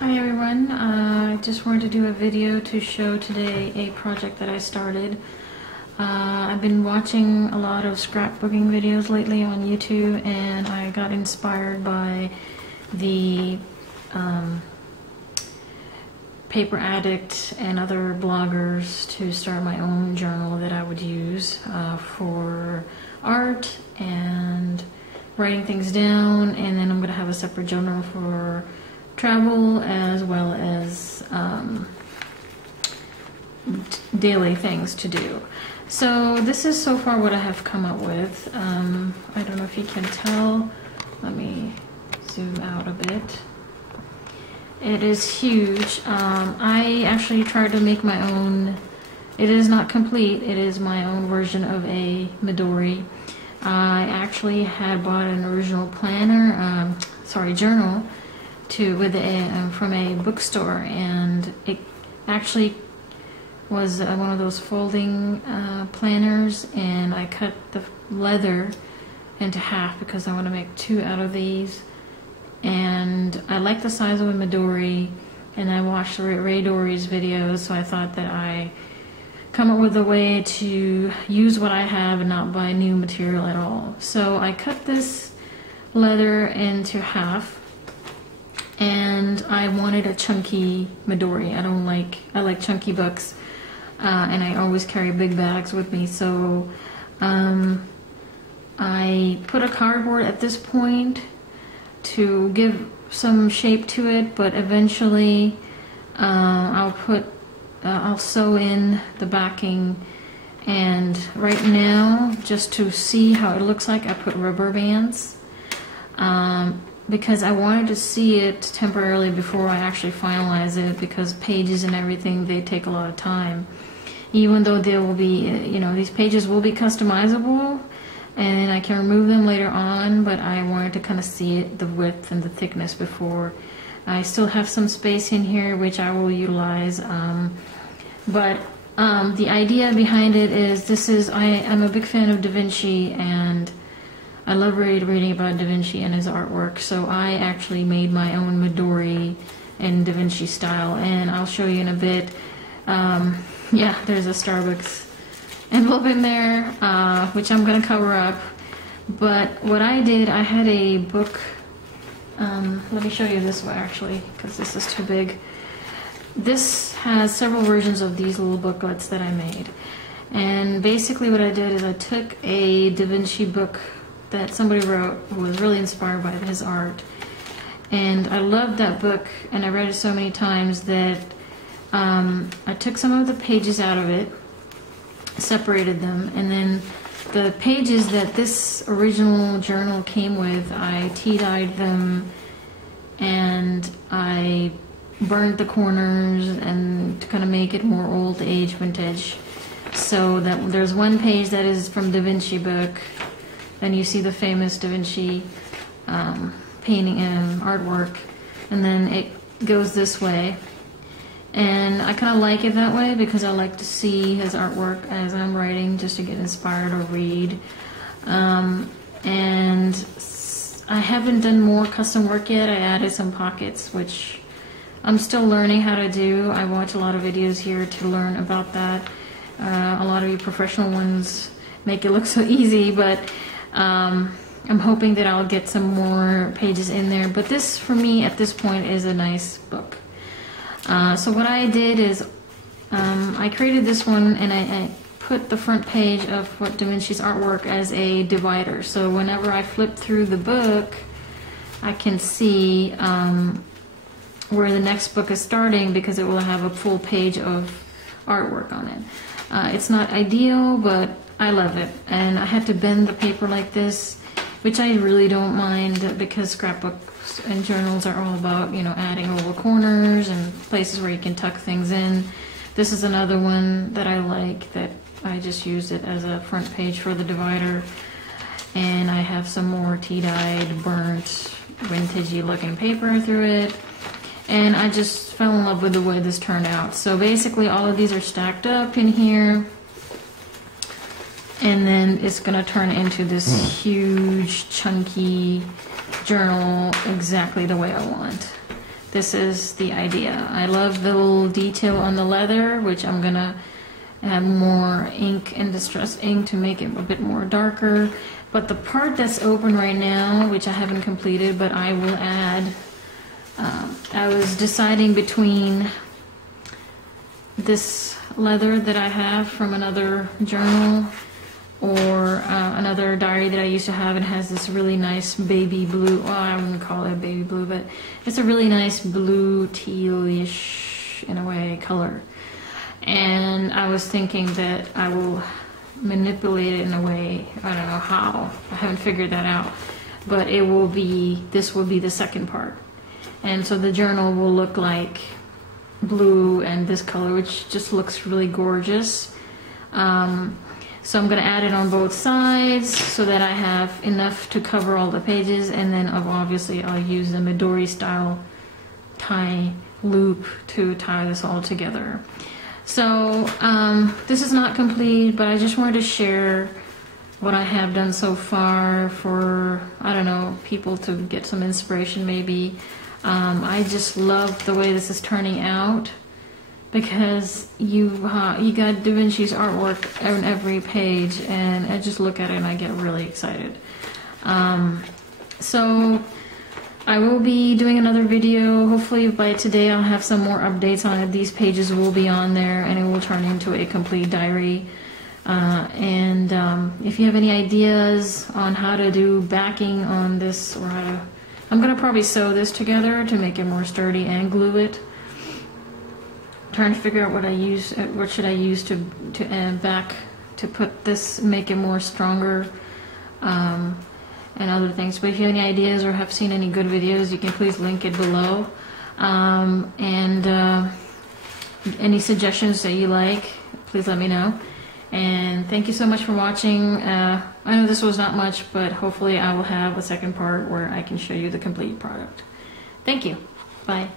Hi everyone, I just wanted to do a video to show today a project that I started. I've been watching a lot of scrapbooking videos lately on YouTube, and I got inspired by the Paper Addict and other bloggers to start my own journal that I would use for art and writing things down, and then I'm going to have a separate journal for travel as well as daily things to do. So this is so far what I have come up with. I don't know if you can tell. Let me zoom out a bit. It is huge. I actually tried to make my own. It is not complete. It is my own version of a Midori. I actually had bought an original planner, journal, from a bookstore, and it actually was one of those folding planners, and I cut the leather into half because I want to make two out of these. And I like the size of a Midori, and I watched Ray Dory's videos, so I thought that I come up with a way to use what I have and not buy new material at all. So I cut this leather into half, and I wanted a chunky Midori. I like chunky books, and I always carry big bags with me, so I put a cardboard at this point to give some shape to it, but eventually I'll sew in the backing, and right now, just to see how it looks like, I put rubber bands because I wanted to see it temporarily before I actually finalize it, because pages and everything, they take a lot of time. Even though there will be, these pages will be customizable, and I can remove them later on, but I wanted to kind of see it, the width and the thickness before. I still have some space in here which I will utilize, but the idea behind it is I'm a big fan of Davinci, and I love reading about Davinci and his artwork, so I actually made my own Midori in Davinci style, and I'll show you in a bit. Yeah, there's a Starbucks envelope in there, which I'm going to cover up. But what I did, I had a book. Let me show you this way, actually, because this is too big. This has several versions of these little booklets that I made. And basically what I did is I took a Da Vinci book that somebody wrote, who was really inspired by his art. And I loved that book, and I read it so many times that I took some of the pages out of it, separated them, and then the pages that this original journal came with, I tea-dyed them, and I burned the corners and to kind of make it more old age vintage. So that there's one page that is from Da Vinci book, then you see the famous Da Vinci painting and artwork, and then it goes this way. And I kind of like it that way because I like to see his artwork as I'm writing, just to get inspired or read. And I haven't done more custom work yet. I added some pockets, which I'm still learning how to do. I watch a lot of videos here to learn about that. A lot of you professional ones make it look so easy, but I'm hoping that I'll get some more pages in there. But this, for me, at this point, is a nice book. So what I did is I created this one, and I put the front page of what Da Vinci's artwork as a divider. So whenever I flip through the book, I can see where the next book is starting, because it will have a full page of artwork on it. It's not ideal, but I love it. And I had to bend the paper like this, which I really don't mind, because scrapbooks and journals are all about, adding little corners and places where you can tuck things in. This is another one that I like, that I just used it as a front page for the divider. And I have some more tea-dyed, burnt, vintagey looking paper through it. And I just fell in love with the way this turned out. So basically all of these are stacked up in here, and then it's going to turn into this huge, chunky journal exactly the way I want. this is the idea. I love the little detail on the leather, which I'm gonna add more ink and distress ink to make it a bit more darker. But the part that's open right now, which I haven't completed, but I will add, I was deciding between this leather that I have from another journal or another diary that I used to have. It has this really nice baby blue, well, I wouldn't call it baby blue, but it's a really nice blue tealish in a way color. And I was thinking that I will manipulate it in a way, I don't know how, I haven't figured that out, but it will be, this will be the second part. And so the journal will look like blue and this color, which just looks really gorgeous. So I'm going to add it on both sides so that I have enough to cover all the pages, and then obviously I'll use the Midori style tie loop to tie this all together. So this is not complete, but I just wanted to share what I have done so far for, I don't know, people to get some inspiration maybe. I just love the way this is turning out, because you got Davinci's artwork on every page, and I just look at it and I get really excited. So I will be doing another video. Hopefully by today I'll have some more updates on it. These pages will be on there and it will turn into a complete diary. If you have any ideas on how to do backing on this, or how to, I'm going to probably sew this together to make it more sturdy and glue it. Trying to figure out what should I use to back to put this, make it more stronger, and other things. But if you have any ideas or have seen any good videos, you can please link it below. Any suggestions that you like, please let me know. And thank you so much for watching. I know this was not much, but hopefully I will have a second part where I can show you the complete product. Thank you. Bye.